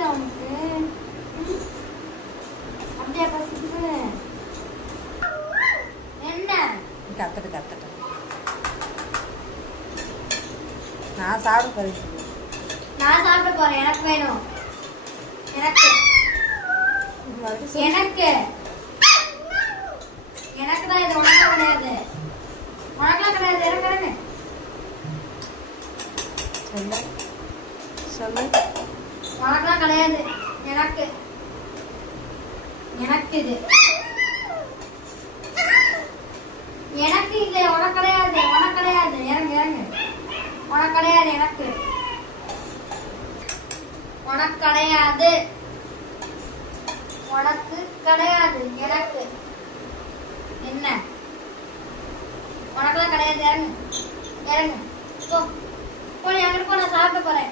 பசிக்குது அவனுக்கு. அப்படியே பசிக்குது. என்ன கத்துட்டு நான் சாப்பிட போறேன். நான் சாப்பிட போறேன். எனக்கு வேணும். எனக்கு எனக்கு எனக்கு தான் இது. உனக்கு கிடையாது. உனக்குலாம் கிடையாது. எனக்கு கிடையாது. சொல்லு உனக்குலாம் கிடையாது. எனக்கு எனக்கு இது. எனக்கு இல்லை. உனக்கு கிடையாது. உனக்கு கிடையாது. இறங்கு இறங்கு. உனக்கு கிடையாது. எனக்கு உனக்கு கிடையாது. உனக்கு கிடையாது. எனக்கு என்ன? உனக்குலாம் கிடையாது. இறங்கு இறங்கு. போ போ. நீ அங்கிட்டு போ. நான் சாப்பிட போறேன்.